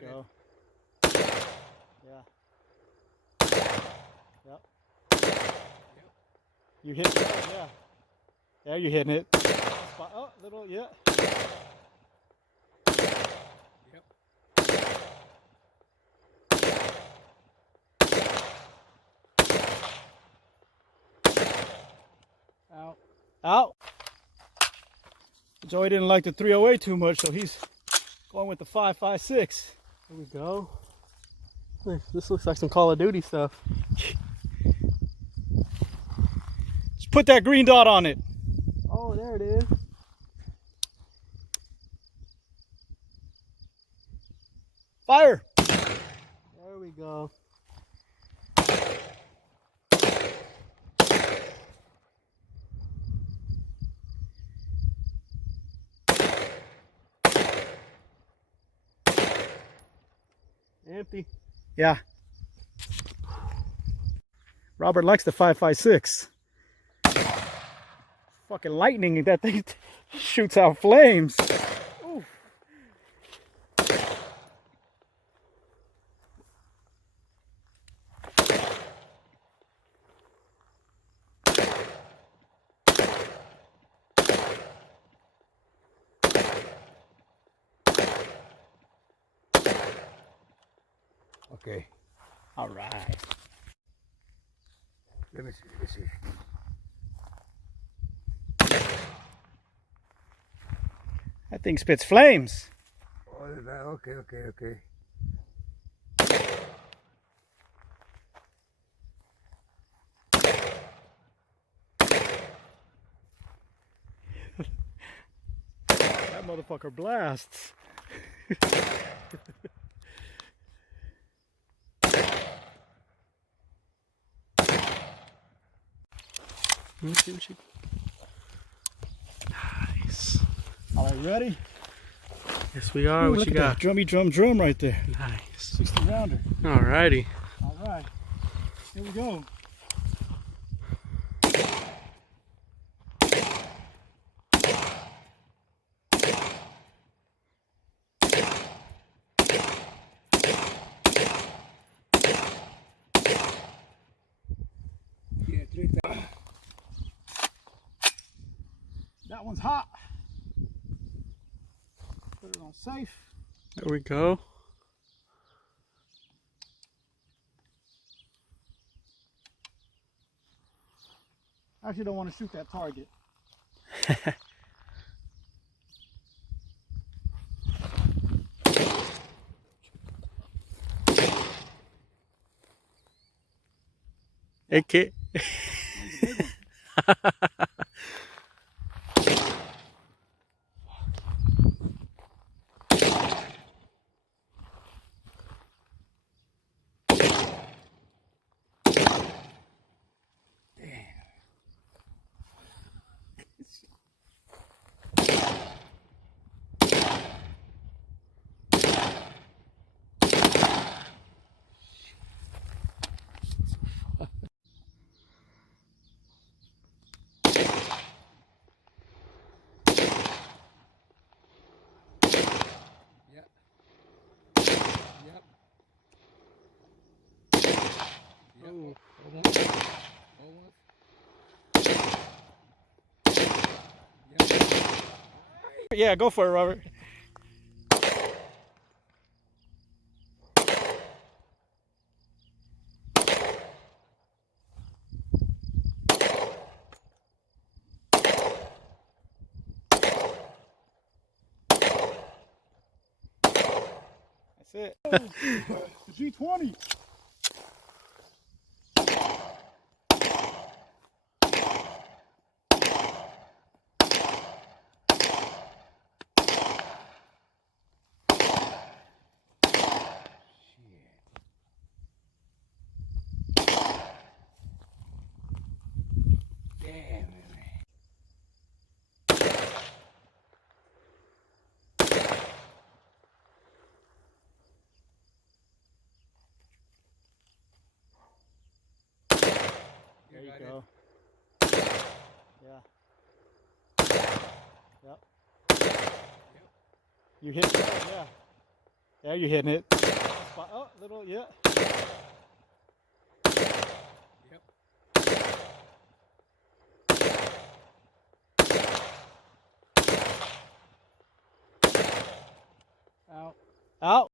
you go. Yeah. Yep. You hit it, yeah. Yeah, you're hitting it. Oh, little, yeah. Yep. Out. Out. Joey didn't like the 308 too much, so he's going with the 5.56. There we go. This looks like some Call of Duty stuff. Just put that green dot on it. Oh, there it is. Fire. There we go. Empty. Yeah. Robert likes the 5.56. Fucking lightning, that thing shoots out flames. Ooh. Okay. All right. Let me see. Let me see. That thing spits flames. Oh, okay, okay, okay. That motherfucker blasts. Nice. All right, ready? Yes, we are. Ooh, what look you at got? that drummy drum right there. Nice. 60 rounder. Alrighty. All right. Here we go. Yeah, 3,000. That one's hot. Put it on safe. There we go. I actually don't want to shoot that target. Hey, kid. Yep. Yep. Yep. Ooh. Almost. Yep. Yeah, go for it, Robert. That's it. Oh, the G20. There you go. Yeah. Yep. You hit it, yeah. There, you're hitting it. Spot. Oh, little, yeah. Yep. Out.